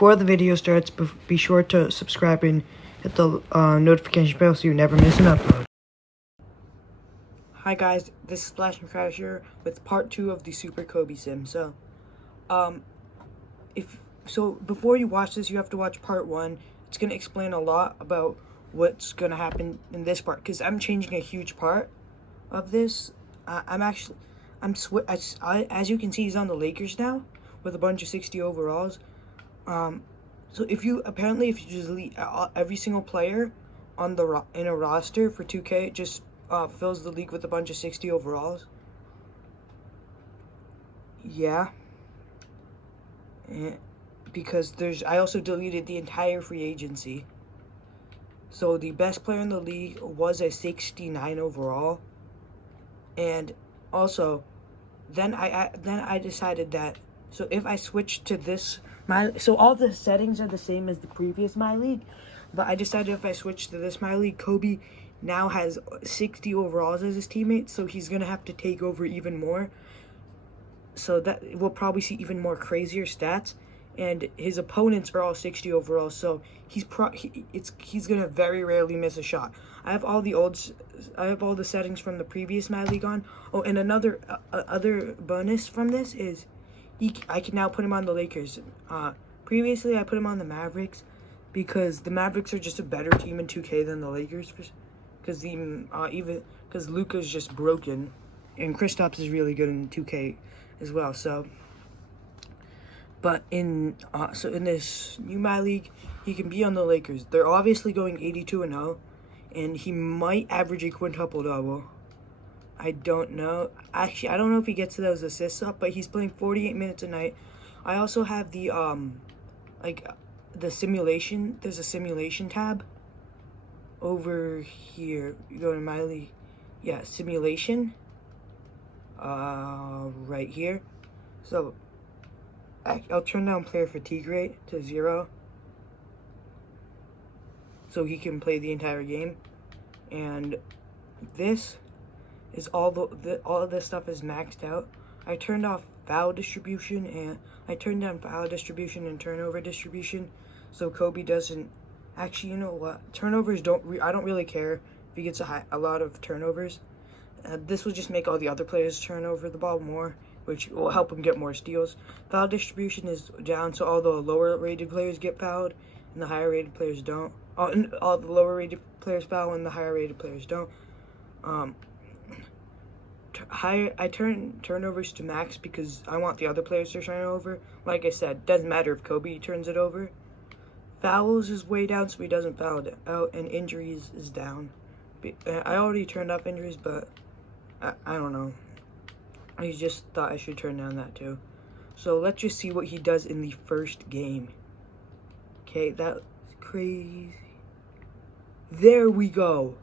before the video starts, be sure to subscribe and hit the notification bell so you never miss an upload. Hi guys, this is Splash and Crash here with part 2 of the Super Kobe sim. So, before you watch this, you have to watch part 1. It's gonna explain a lot about what's gonna happen in this part because I'm changing a huge part of this. As you can see, he's on the Lakers now with a bunch of 60 overalls. So if you just delete every single player on in a roster for 2K, it just fills the league with a bunch of 60 overalls. Yeah. Because I also deleted the entire free agency. So the best player in the league was a 69 overall. And also, then I decided that, so if I switch to this, so all the settings are the same as the previous My League, but I decided if I switch to this My League, Kobe now has 60 overalls as his teammate, so he's going to have to take over even more. So that we'll probably see even more crazier stats, and his opponents are all 60 overall, so he's gonna very rarely miss a shot. I have all the settings from the previous My League on. Oh, and another other bonus from this is I can now put him on the Lakers. Previously I put him on the Mavericks because the Mavericks are just a better team in 2K than the Lakers, because Luka's just broken, and Kristaps is really good in 2K as well. So, but in this new My League, he can be on the Lakers. They're obviously going 82-0, and he might average a quintuple double. I don't know. Actually, I don't know if he gets those assists up, but he's playing 48 minutes a night. I also have the the simulation. There's a simulation tab over here. You go to My League. Yeah, simulation. Right here. So I'll turn down player fatigue rate to 0 so he can play the entire game. And this is all of this stuff is maxed out. I turned off foul distribution, and I turned down foul distribution and turnover distribution, so Kobe doesn't. Actually, you know what? Turnovers I don't really care if he gets a lot of turnovers. This will just make all the other players turn over the ball more, which will help him get more steals. Foul distribution is down, so all the lower rated players get fouled and the higher rated players don't. And all the lower rated players foul and the higher rated players don't. I turn turnovers to max because I want the other players to turn it over. Like I said, doesn't matter if Kobe turns it over. Fouls is way down, so he doesn't foul it out, and injuries is down. I already turned off injuries, but I don't know. I just thought I should turn down that too. So let's just see what he does in the first game. Okay, that's crazy. There we go.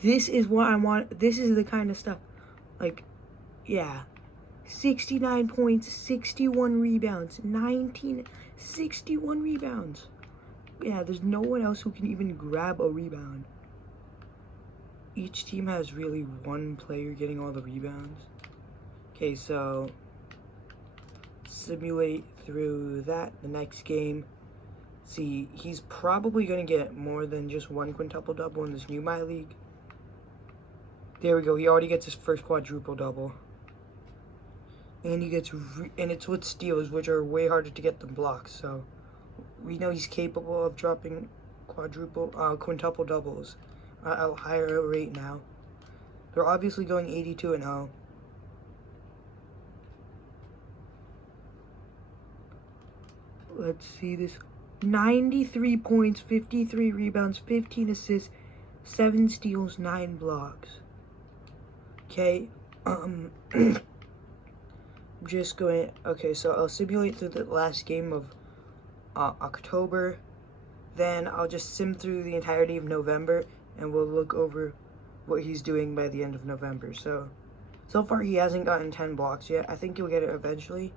This is what I want. This is the kind of stuff. Like, yeah. 69 points, 61 rebounds, 61 rebounds. Yeah, there's no one else who can even grab a rebound. Each team has really one player getting all the rebounds. Okay, so simulate through that. The next game. See, he's probably going to get more than just one quintuple double in this new My League. There we go. He already gets his first quadruple double. And he gets, and it's with steals, which are way harder to get than blocks. So we know he's capable of dropping quintuple doubles at a higher rate now. They're obviously going 82-0. Let's see this. 93 points, 53 rebounds, 15 assists, 7 steals, 9 blocks. Okay, just going, okay, so I'll simulate through the last game of October, then I'll just sim through the entirety of November, and we'll look over what he's doing by the end of November. So far he hasn't gotten 10 blocks yet. I think he'll get it eventually.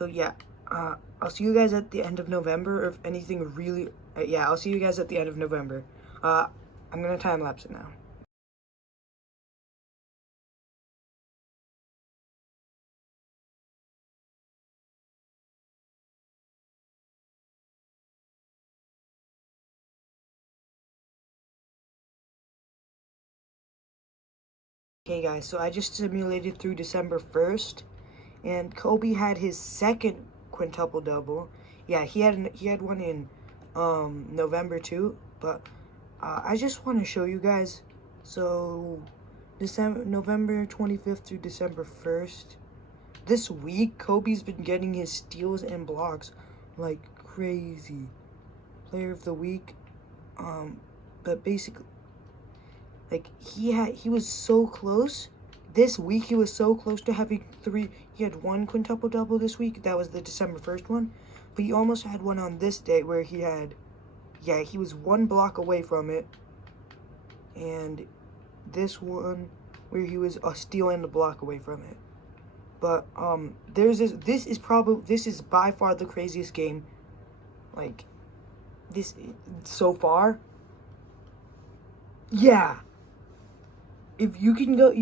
So yeah, I'll see you guys at the end of November, or if anything really, yeah, I'll see you guys at the end of November. I'm gonna time lapse it now. Okay, guys, so I just simulated through December 1st, and Kobe had his second quintuple double. Yeah, he had one in November too, but I just want to show you guys. So November 25th through December 1st. This week, Kobe's been getting his steals and blocks like crazy. Player of the week. But basically, like he was so close. This week he was so close to having three. He had one quintuple double this week. That was the December 1st one. But he almost had one on this day where he had, yeah, he was one block away from it. And this one where he was a steal and a block away from it. But this is by far the craziest game, like, this so far. Yeah. If you can go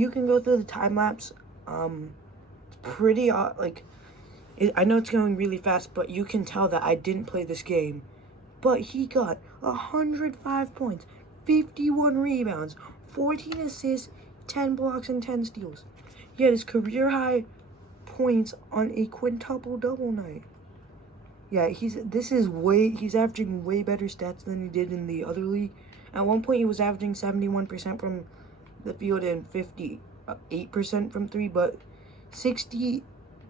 through the time lapse. Pretty like, I know it's going really fast, but you can tell that I didn't play this game. But he got 105 points, 51 rebounds, 14 assists, 10 blocks, and 10 steals. He had his career high points on a quintuple double night. Yeah, he's averaging way better stats than he did in the other league. At one point, he was averaging 71% from the field and 58% from three, but 60,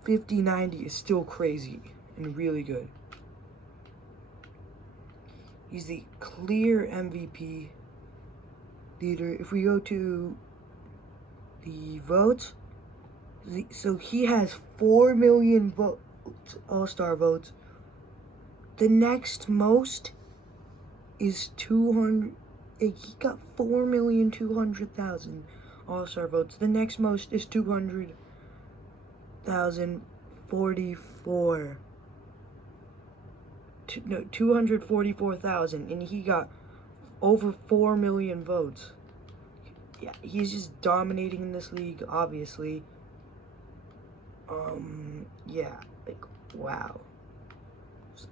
50, 90 is still crazy and really good. He's the clear MVP leader. If we go to the votes, so he has 4 million votes, All-Star votes. The next most is 200. He got 4,200,000 All-Star votes. The next most is 244,000, and he got over 4 million votes. Yeah, he's just dominating in this league, obviously. Yeah, like, wow.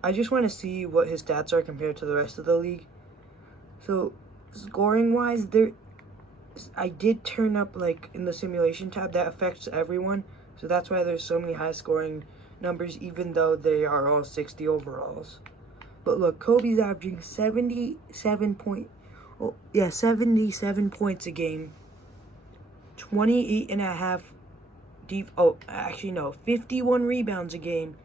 I just want to see what his stats are compared to the rest of the league. So, scoring-wise, I did turn up, like, in the simulation tab, that affects everyone. So that's why there's so many high-scoring numbers, even though they are all 60 overalls. But look, Kobe's averaging 77 points a game, 51 rebounds a game,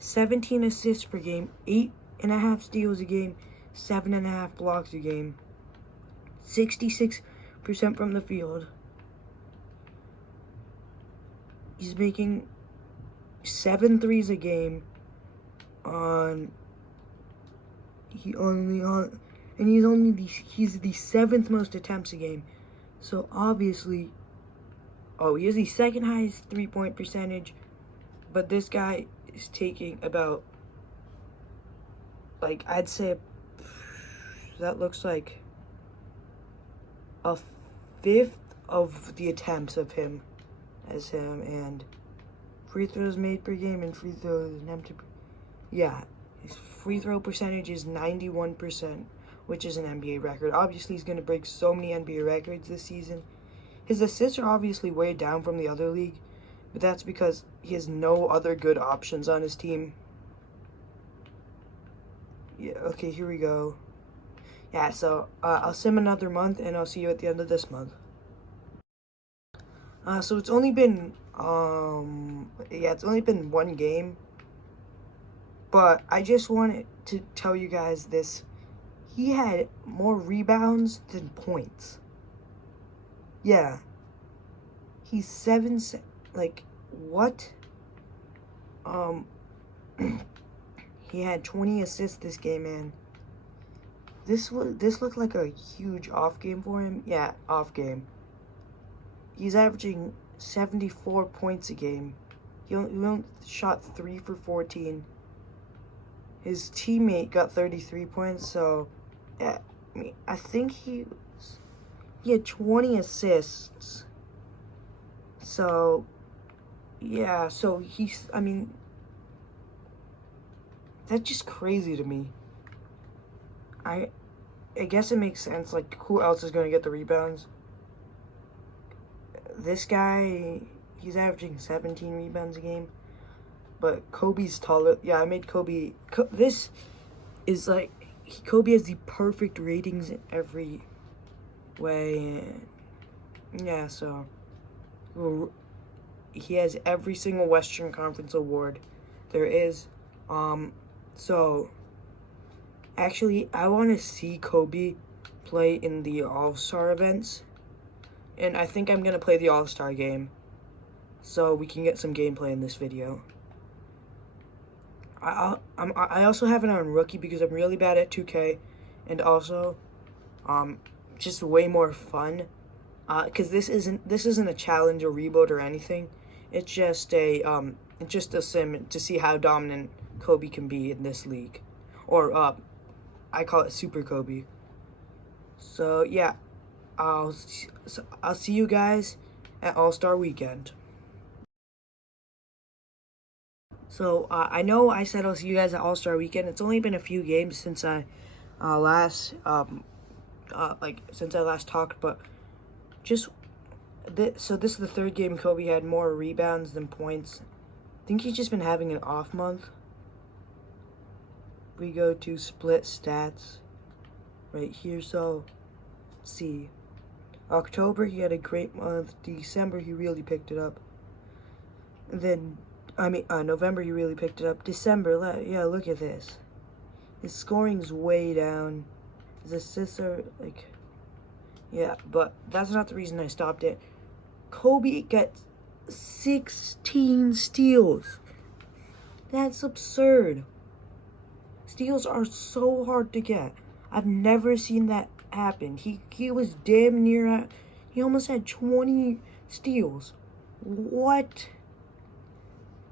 17 assists per game, 8.5 steals a game, 7.5 blocks a game, 66% from the field. He's making 7 threes a game he's the 7th most attempts a game. So obviously, he has the second highest 3-point percentage, but this guy is taking about, like, I'd say that looks like a fifth of the attempts of him as him, and free throws made per game and free throws attempted. Yeah, his free throw percentage is 91%, which is an NBA record. Obviously, he's going to break so many NBA records this season. His assists are obviously way down from the other league, but that's because he has no other good options on his team. Yeah, okay, here we go. Yeah, so I'll sim another month, and I'll see you at the end of this month. So it's only been one game, but I just wanted to tell you guys this. He had more rebounds than points. Yeah. He's like, what? He had 20 assists this game, man. This looked like a huge off game for him. Yeah, off game. He's averaging 74 points a game. He only shot 3 for 14. His teammate got 33 points, so yeah, I think he had 20 assists. So yeah, so that's just crazy to me. I guess it makes sense. Like, who else is going to get the rebounds? this guy, he's averaging 17 rebounds a game. But Kobe's taller. Yeah, I made Kobe. This is like, Kobe has the perfect ratings in every way. Yeah, so he has every single Western Conference award there is. So actually, I want to see Kobe play in the All-Star events, and I think I'm gonna play the All-Star game, so we can get some gameplay in this video. I also have it on rookie because I'm really bad at 2K, and also, just way more fun. Cause this isn't a challenge or reboot or anything. It's just a sim to see how dominant Kobe can be in this league, or I call it Super Kobe. So yeah, I'll see you guys at All-Star Weekend. So I know I said I'll see you guys at All-Star Weekend. It's only been a few games since I last talked, but just so this is the third game Kobe had more rebounds than points. I think he's just been having an off month. We go to split stats right here. So let's see. October he had a great month. December he really picked it up. And then November he really picked it up. December, yeah, look at this. His scoring's way down. His assists are like, yeah, but that's not the reason I stopped it. Kobe gets 16 steals. That's absurd. Steals are so hard to get. I've never seen that happen. He was damn near at, he almost had 20 steals. What?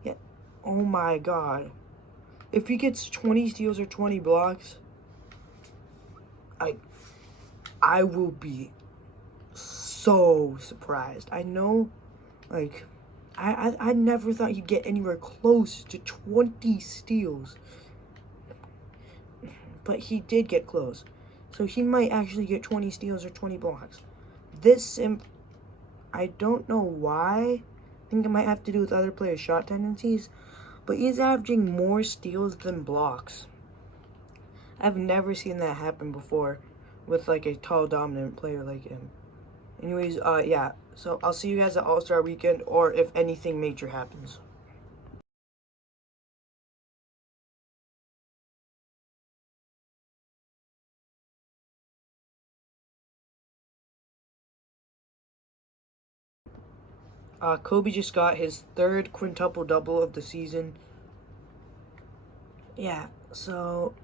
Yeah. Oh my god. If he gets 20 steals or 20 blocks, I will be so surprised. I know, like, I never thought he'd get anywhere close to 20 steals. But he did get close. So he might actually get 20 steals or 20 blocks. This sim, I don't know why. I think it might have to do with other players' shot tendencies. But he's averaging more steals than blocks. I've never seen that happen before with like a tall, dominant player like him. Anyways, yeah. So I'll see you guys at All-Star Weekend, or if anything major happens. Kobe just got his third quintuple-double of the season. Yeah, so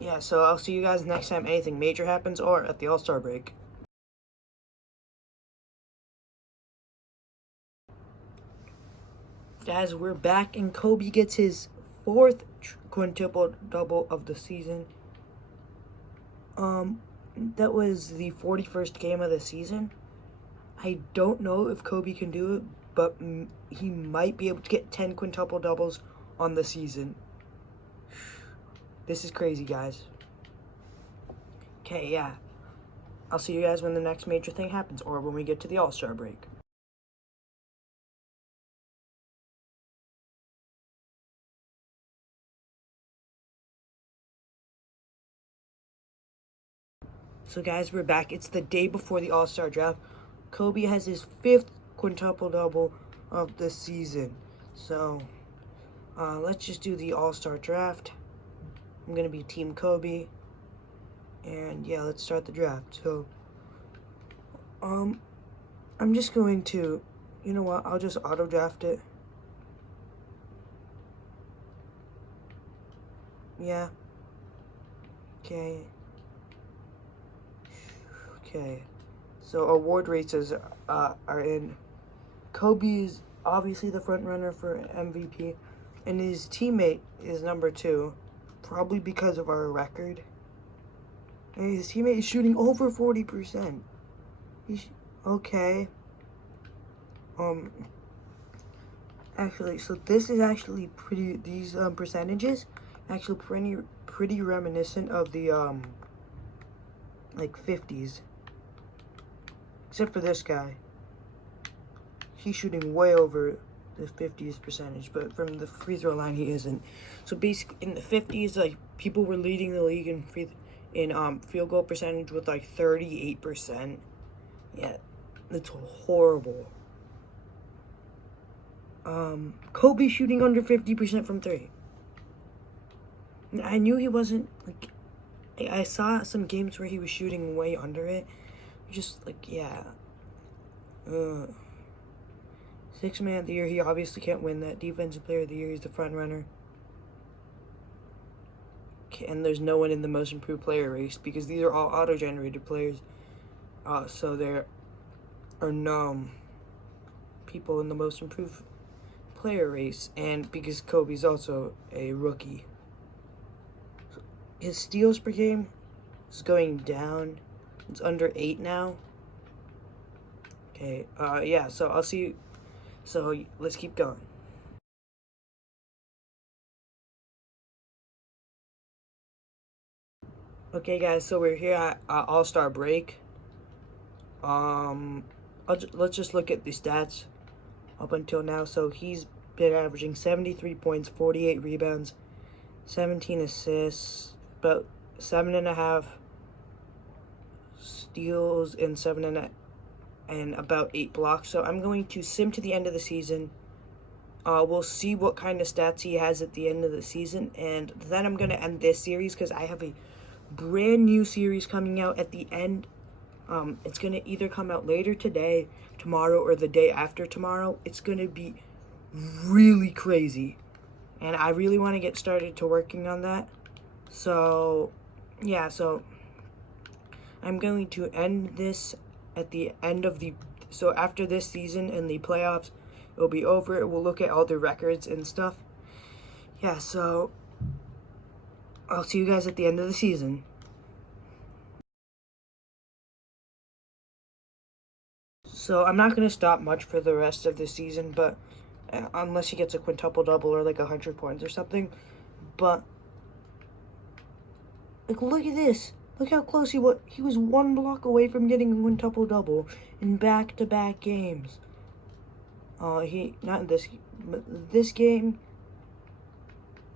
I'll see you guys next time anything major happens, or at the All-Star break. Guys, we're back, and Kobe gets his fourth quintuple-double of the season. That was the 41st game of the season. I don't know if Kobe can do it, but he might be able to get 10 quintuple doubles on the season. This is crazy, guys. Okay, yeah. I'll see you guys when the next major thing happens, or when we get to the All-Star break. So guys, we're back. It's the day before the All-Star draft. Kobe has his fifth quintuple-double of the season. So, let's just do the All-Star draft. I'm going to be Team Kobe. And yeah, let's start the draft. So, I'm just going to, you know what, I'll just auto-draft it. Yeah. Okay. Okay. So award races are in. Kobe is obviously the front runner for MVP, and his teammate is number 2, probably because of our record. And his teammate is shooting over 40%. Okay. Actually, so this is actually pretty. These percentages actually pretty reminiscent of the like 50s. Except for this guy. He's shooting way over the 50th percentage, but from the free throw line he isn't. So basically in the 50s, like, people were leading the league in field goal percentage with like 38%. Yeah, that's horrible. Kobe shooting under 50% from 3. I knew he wasn't, like, I saw some games where he was shooting way under it. Just, like, yeah. Sixth man of the year, he obviously can't win that. Defensive player of the year, he's the front runner. And there's no one in the most improved player race because these are all auto-generated players. So there are no people in the most improved player race, and because Kobe's also a rookie. His steals per game is going down. It's under 8 now. Okay, yeah, so I'll see you. So let's keep going. Okay, guys, so we're here at All-Star break. Let's just look at the stats up until now. So he's been averaging 73 points, 48 rebounds, 17 assists, about 7.5 steals, and about 8 blocks. So I'm going to sim to the end of the season. We'll see what kind of stats he has at the end of the season, and then I'm going to end this series because I have a brand new series coming out at the end. It's going to either come out later today, tomorrow, or the day after tomorrow. It's going to be really crazy, and I really want to get started to working on that. So, yeah, so I'm going to end this at the end of so after this season and the playoffs, it'll be over. We'll look at all the records and stuff. Yeah, so I'll see you guys at the end of the season. So I'm not going to stop much for the rest of the season, but unless he gets a quintuple-double or like 100 points or something. But, like, look at this. Look how close he was. He was 1 block away from getting a quintuple-double in back-to-back not in this, but this game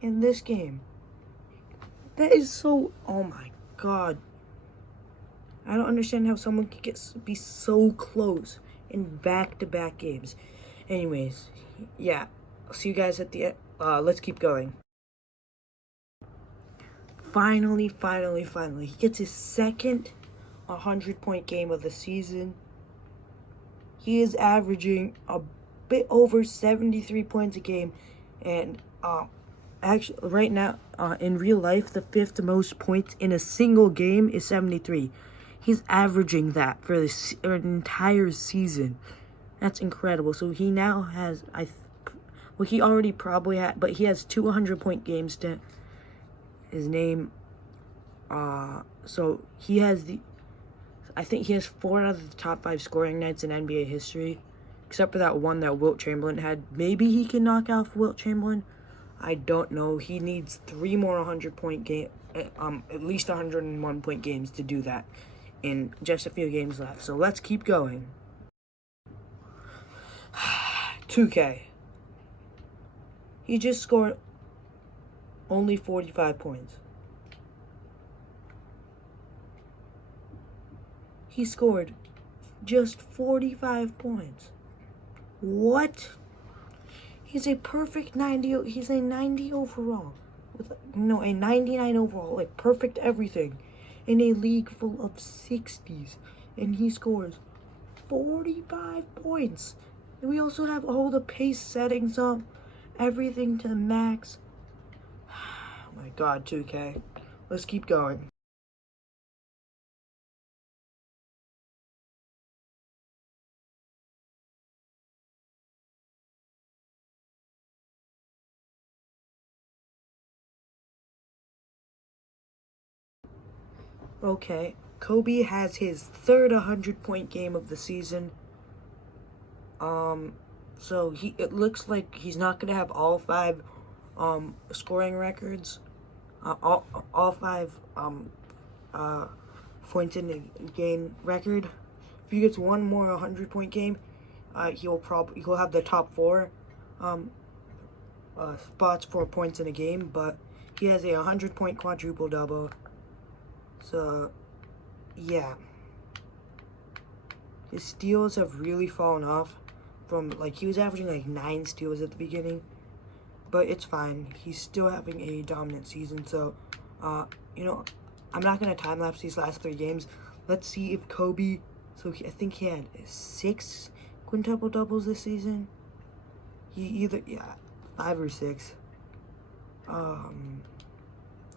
and this game. That is so, oh my god. I don't understand how someone could be so close in back-to-back games. Anyways, yeah, I'll see you guys at the end. Let's keep going. Finally, he gets his second 100-point game of the season. He is averaging a bit over 73 points a game, and actually, right now, in real life, the 5th most points in a single game is 73. He's averaging that for an entire season. That's incredible. So he now has, he already probably had, but he has 200-point games to his name. So he has I think he has 4 out of the top 5 scoring nights in NBA history, except for that one that Wilt Chamberlain had. Maybe he can knock out Wilt Chamberlain. I don't know. He needs 3 more 100-point game, at least 101-point games to do that in just a few games left. So let's keep going. 2K. He just scored only 45 points. He scored just 45 points. What? He's a perfect 90. He's a 90 overall. A 99 overall. Like, perfect everything. In a league full of 60s. And he scores 45 points. And we also have all the pace settings up. Everything to the max. Oh my god, 2K. Let's keep going. Okay, Kobe has his 3rd 100-point game of the season. So it looks like he's not gonna have all 5 scoring records. All 5 points in the game record, If he gets one more 100-point game, he'll have the top 4 spots for points in a game. But he has a 100-point quadruple double. So yeah, his steals have really fallen off from, like, he was averaging like 9 steals at the beginning, but it's fine. He's still having a dominant season. So you know, I'm not gonna time lapse these last 3 games. Let's see if Kobe. So I think he had 6 quintuple doubles this season. He either 5 or 6.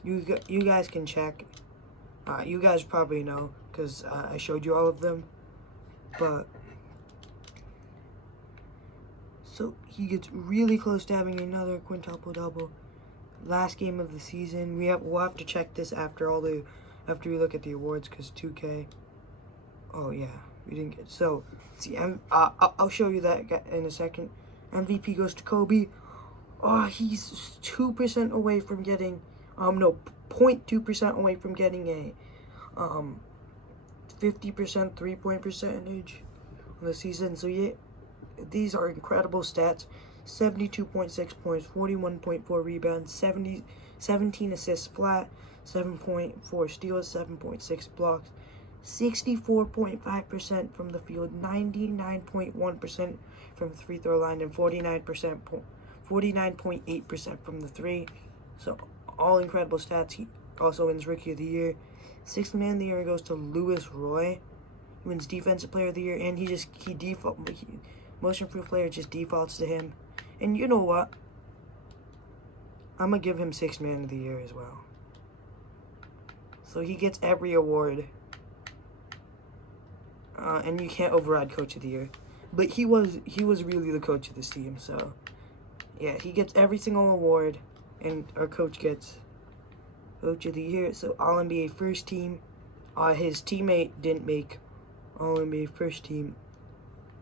You guys can check. You guys probably know because I showed you all of them. But so he gets really close to having another quintuple double. Last game of the season. We'll have to check this after we look at the awards, because 2K. Oh yeah, we didn't get. So see, I'll show you that in a second. MVP goes to Kobe. Oh, he's 2% away from getting. No, 0.2% away from getting a 50% 3-point percentage on the season. So yeah, these are incredible stats. 72.6 points, 41.4 rebounds, 17 assists flat, 7.4 steals, 7.6 blocks, 64.5% from the field, 99.1% from the free throw line, and 49.8% from the 3. So all incredible stats. He also wins Rookie of the Year. Sixth Man of the Year goes to Lewis Roy. He wins Defensive Player of the Year, and Motion Proof Player just defaults to him. And you know what? I'm going to give him Sixth Man of the Year as well. So he gets every award. And you can't override Coach of the Year. But he was really the coach of this team. So, yeah, he gets every single award. And our coach gets Coach of the Year. So, All-NBA First Team. His teammate didn't make All-NBA First Team.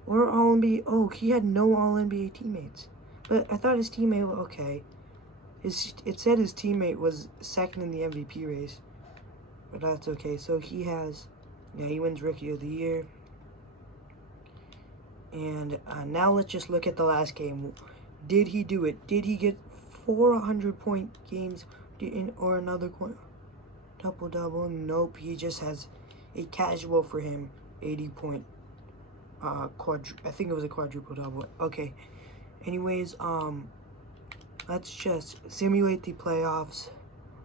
Or All-NBA. Oh, he had no All-NBA teammates. But I thought his teammate was okay. It said his teammate was second in the MVP race. But that's okay. So he wins Rookie of the Year. And now let's just look at the last game. Did he do it? Did he get 400-point games or another double-double? Nope. He just has a casual for him 80-point I think it was a quadruple double. Okay. Anyways, let's just simulate the playoffs.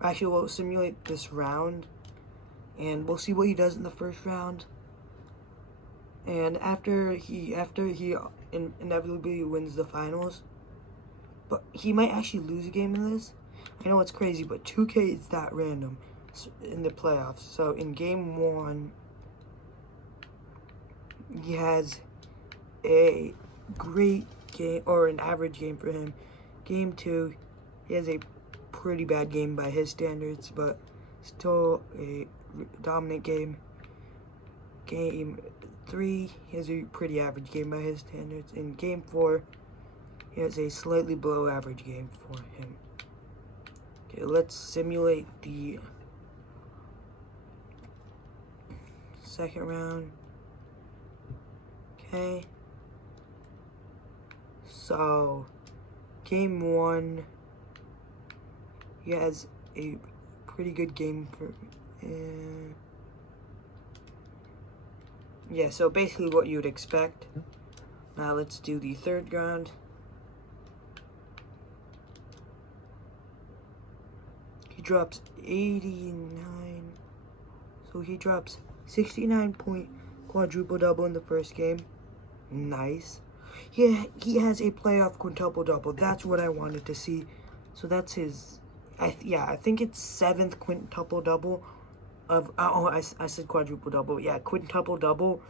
Actually, we'll simulate this round, and we'll see what he does in the first round. And after he inevitably wins the finals, but he might actually lose a game in this. I know it's crazy, but 2K is that random in the playoffs. So in game 1, he has a great game, or an average game for him. Game 2, he has a pretty bad game by his standards, but still a dominant game. Game 3, he has a pretty average game by his standards. In game 4, he has a slightly below average game for him. Okay, let's simulate the second round. Okay. So, game 1, he has a pretty good game for. Yeah, so basically what you would expect. Now let's do the third round. He drops 89. So he drops 69-point quadruple double in the first game. Nice. He has a playoff quintuple double. That's what I wanted to see. So that's his. I think it's 7th quintuple double of. I said quadruple double. Yeah, quintuple double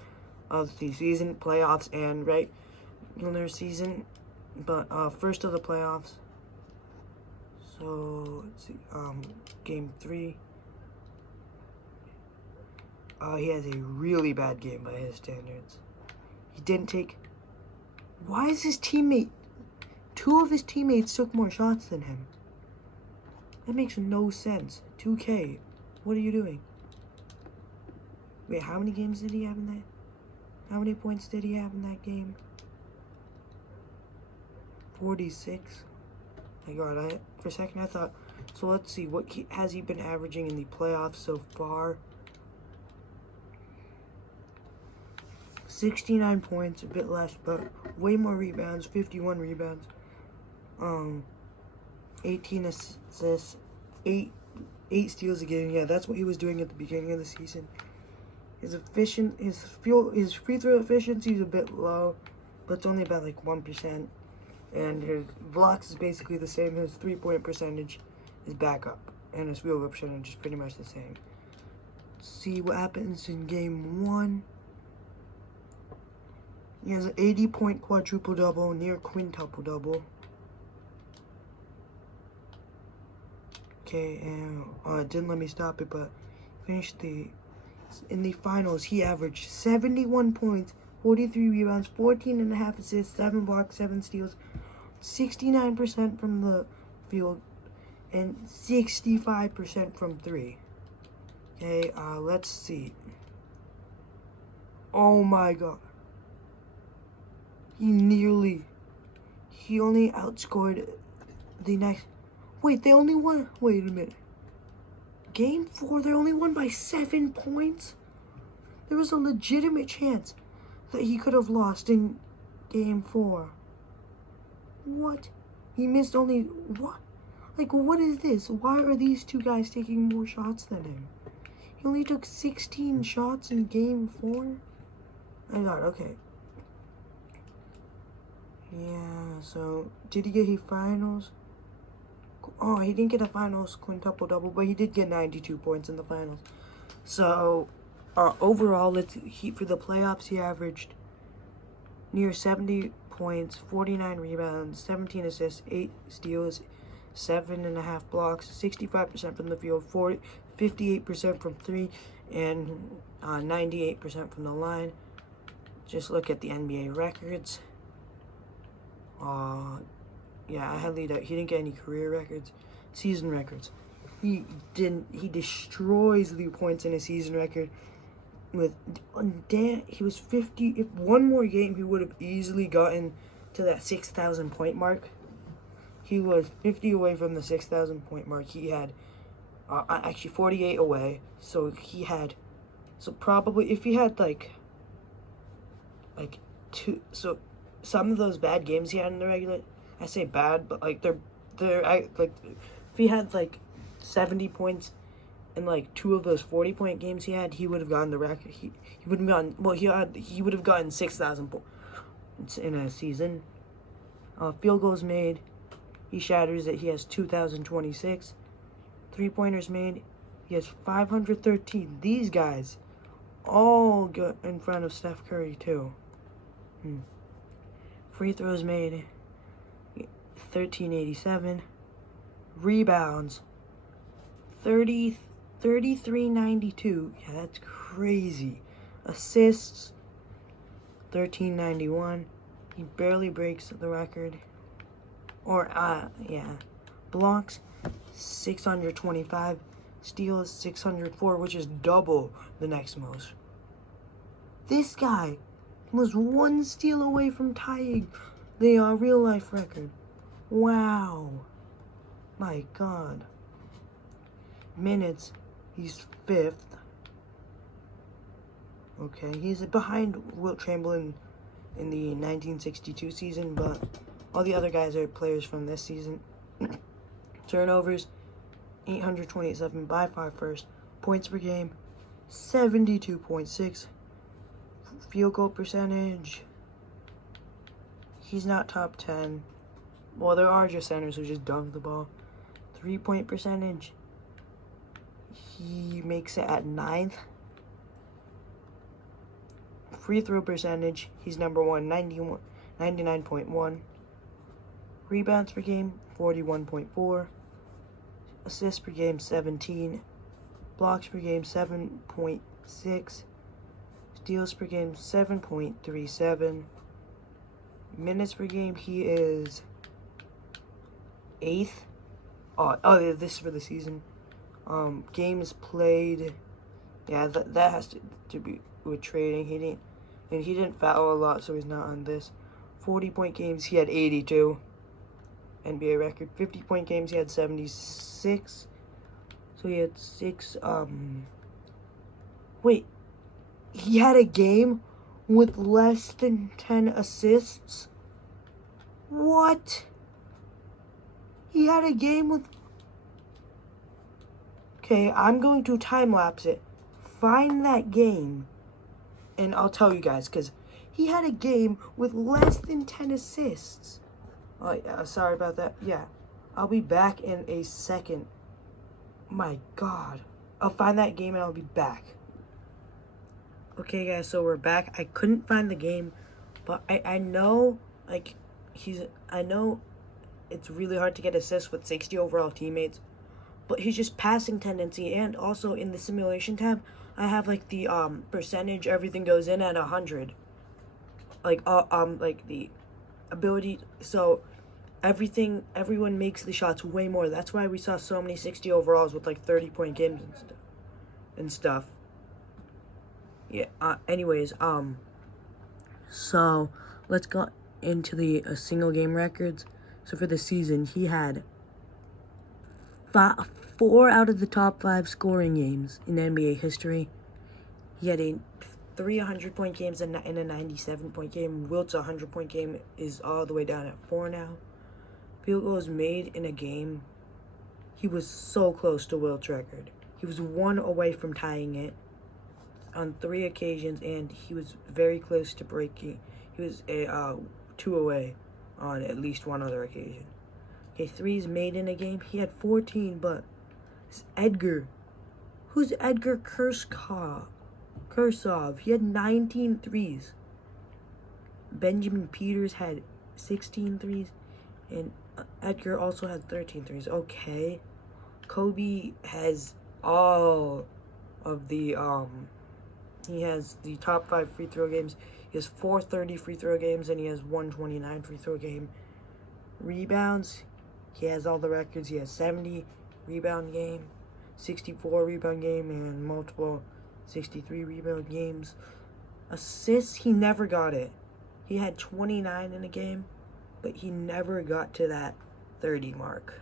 of the season, playoffs, and regular season. But first of the playoffs. So let's see. Game 3. He has a really bad game by his standards. He didn't take. Why is his teammate? 2 of his teammates took more shots than him. That makes no sense. 2K, what are you doing? Wait, how many games did he have in that? How many points did he have in that game? 46. My God, for a second I thought. So let's see, what has he been averaging in the playoffs so far? 69 points, a bit less, but way more rebounds. 51 rebounds. 18 assists, 8 steals a game. Yeah, that's what he was doing at the beginning of the season. His free throw efficiency is a bit low, but it's only about like 1%. And his blocks is basically the same. His 3-point percentage is back up, and his field goal percentage is pretty much the same. Let's see what happens in game 1. He has an 80-point quadruple-double, near quintuple-double. Okay, and it didn't let me stop it, but finished in the finals. He averaged 71 points, 43 rebounds, 14.5 assists, 7 blocks, 7 steals, 69% from the field, and 65% from 3. Okay, let's see. Oh my God. He only outscored the next. Wait, they only won. Wait a minute. Game 4, they only won by 7 points? There was a legitimate chance that he could have lost in game 4. What? He missed only. What? Like, what is this? Why are these two guys taking more shots than him? He only took 16 shots in game 4? I got it, okay. Yeah, so did he get his finals? Oh, he didn't get a finals quintuple-double, but he did get 92 points in the finals. So, overall, for the playoffs, he averaged near 70 points, 49 rebounds, 17 assists, 8 steals, 7.5 blocks, 65% from the field, 58% from 3, and 98% from the line. Just look at the NBA records. Yeah, I had lead out. He didn't get any career records, season records. He destroys the points in his season record. He was 50. If one more game, he would have easily gotten to that 6,000 point mark. He was 50 away from the 6,000 point mark. He had actually 48 away. So probably if he had like two. So some of those bad games he had in the regular. I say bad, but like if he had like 70 points in like 2 of those 40-point games he would have gotten the record. He would have gotten he would have gotten 6,000 points in a season. Field goals made, he shatters it. He has 2,026. 3-pointers made, he has 513. These guys all got in front of Steph Curry too. Free throws made, 1,387. Rebounds, 3392. Yeah, that's crazy. Assists, 1,391. He barely breaks the record. Blocks, 625. Steals, 604, which is double the next most. This guy was 1 steal away from tying the real-life record. Wow. My God. Minutes, he's 5th. Okay, he's behind Wilt Chamberlain in the 1962 season, but all the other guys are players from this season. Turnovers, 827, by far first. Points per game, 72.6. Field goal percentage, he's not top 10. Well, there are just centers who just dunk the ball. 3-point percentage, he makes it at 9th. Free throw percentage, he's number 1, 99.1. Rebounds per game, 41.4. Assists per game, 17. Blocks per game, 7.6. Steals per game, 7.37. Minutes per game, he is 8th. This is for the season. Games played. Yeah, that has to be with trading. He didn't And he didn't foul a lot, so he's not on this. 40-point games, he had 82. NBA record. 50-point games, he had 76. So he had 6, wait. He had a game with less than 10 assists? What? He had a game with... Okay, I'm going to time-lapse it. Find that game. And I'll tell you guys, because he had a game with less than 10 assists. Oh, yeah, sorry about that. Yeah, I'll be back in a second. My God. I'll find that game and I'll be back. Okay, guys, so we're back. I couldn't find the game, but I know, like, I know it's really hard to get assists with 60 overall teammates, but his just passing tendency, and also in the simulation tab, I have, like, the, percentage everything goes in at 100. Like the ability, so everyone makes the shots way more. That's why we saw so many 60 overalls with, like, 30-point games and stuff. Yeah, anyways, so let's go into the single game records. So for the season, he had 4 out of the top 5 scoring games in NBA history. He had 3 100-point games and a 97-point game. Wilt's 100-point game is all the way down at 4 now. Field goals made in a game. He was so close to Wilt's record. He was 1 away from tying it on 3 occasions, and he was very close to breaking. He was 2 away on at least 1 other occasion. Okay, 3s made in a game. He had 14, but it's Edgar. Who's Edgar Kursov? He had 19 threes. Benjamin Peters had 16 threes, and Edgar also had 13 threes. Okay, Kobe has all of the he has the top 5 free throw games. He has 430 free throw games, and he has 129 free throw game. Rebounds, he has all the records. He has 70 rebound game, 64 rebound game, and multiple 63 rebound games. Assists, he never got it. He had 29 in a game, but he never got to that 30 mark.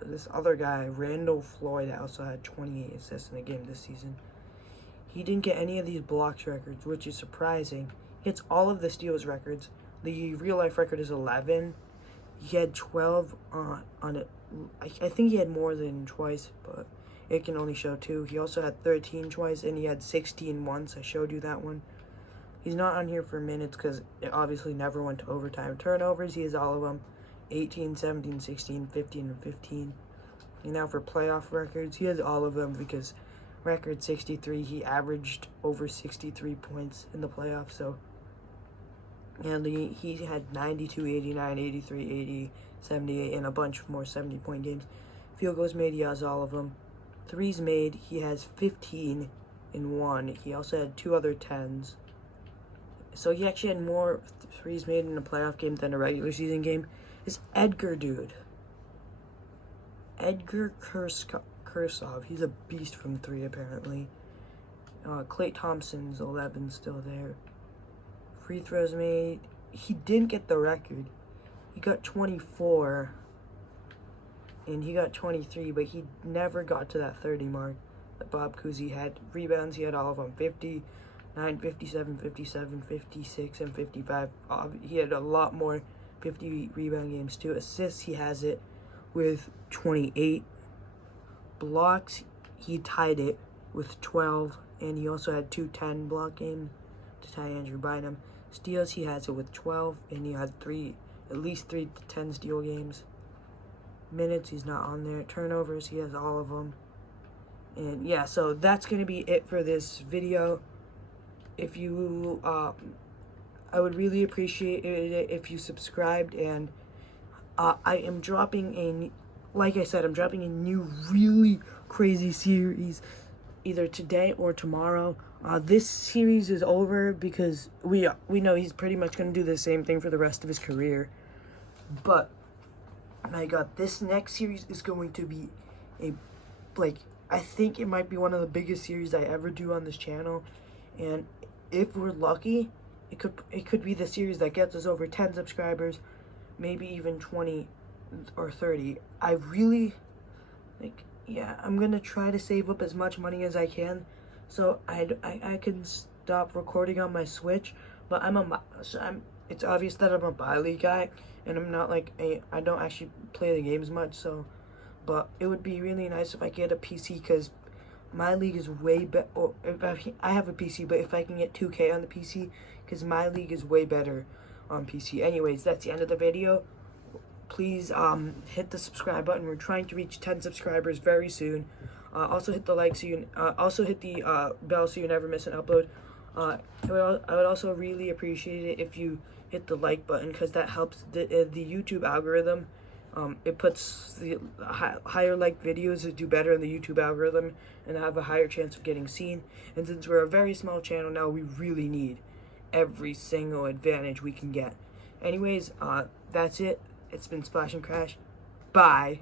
This other guy, Randall Floyd, also had 28 assists in a game this season. He didn't get any of these blocks records, which is surprising. He hits all of the steals records. The real-life record is 11. He had 12 on it. I think he had more than twice, but it can only show 2. He also had 13 twice, and he had 16 once. I showed you that one. He's not on here for minutes because it obviously never went to overtime. Turnovers, he has all of them. 18, 17, 16, 15, and 15. And now for playoff records, he has all of them because record 63, he averaged over 63 points in the playoffs. So, and he had 92, 89, 83, 80, 78, and a bunch more 70-point games. Field goals made, he has all of them. Threes made, he has 15 in 1. He also had 2 other 10s. So he actually had more threes made in a playoff game than a regular season game. Is Edgar, dude. Edgar Kursov. He's a beast from 3, apparently. Klay Thompson's 11 still there. Free throws made. He didn't get the record. He got 24. And he got 23, but he never got to that 30 mark that Bob Cousy had. Rebounds, he had all of them. 59, 57, 57, 56, and 55. He had a lot more 50 rebound games too. Assists, he has it with 28. Blocks, he tied it with 12, and he also had 2 10-block games to tie Andrew Bynum. Steals, he has it with 12, and he had at least 3 to 10 steal games. Minutes, he's not on there. Turnovers, he has all of them. And yeah, so that's going to be it for this video. If you, I would really appreciate it if you subscribed, and I am dropping like I said, I'm dropping a new really crazy series either today or tomorrow. This series is over because we know he's pretty much going to do the same thing for the rest of his career. But my God, this next series is going to be I think it might be one of the biggest series I ever do on this channel, and if we're lucky, it could be the series that gets us over 10 subscribers, maybe even 20 or 30. I really, like, yeah, I'm gonna try to save up as much money as I can, so I can stop recording on my Switch. But it's obvious that I'm a buy league guy, and I'm not like I don't actually play the games much. So, but it would be really nice if I get a PC, because my league is way better. Or if I have a PC, but if I can get 2K on the PC, because my league is way better on PC. Anyways, that's the end of the video. Please hit the subscribe button. We're trying to reach 10 subscribers very soon. Also hit the like so you also hit the bell so you never miss an upload. I would also really appreciate it if you hit the like button, because that helps the YouTube algorithm. It puts the higher like videos that do better in the YouTube algorithm and have a higher chance of getting seen. And since we're a very small channel now, we really need every single advantage we can get. Anyways, that's it. It's been Splash and Crash. Bye.